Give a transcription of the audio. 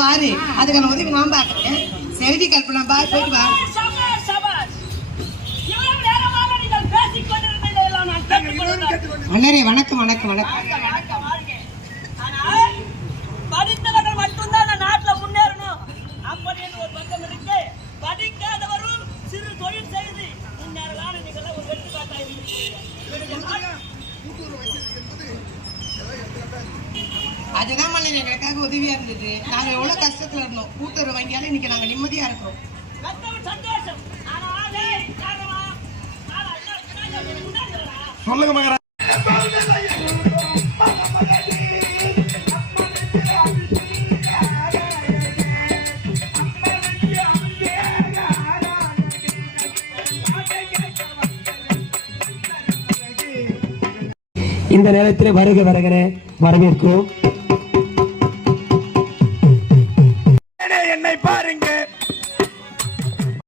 பாரு அதுக்கான உதவி நான் பார்க்கறேன். சரிடி கல்பனா பாய் போயிட்டு வா. அண்ணரே வணக்கம் வணக்கம் வணக்கம். படித்தவர்கள் மட்டும்தான் நாட்டுல முன்னேறணும். அப்படி என்று ஒரு பக்கம் இருக்கு. படிக்காதவரும் சிறு தொழில் செய்து முன்னேறலாம் நீங்க ஒரு எடுத்துக்காட்டா இருக்கிறீங்க அதுதான் மல்லர் எங்களுக்காக உதவியா இருந்தது. நாங்க எவ்வளவு கஷ்டத்துல இருந்தோம். கூட்டுறவு வங்கியால இன்னைக்கு நாங்க நிம்மதியா இருக்கிறோம் வரா? சொல்லுங்க மகரா. இந்த நேரத்தில் வருக வருகிற வரவேற்கும் என்னை பாருங்க.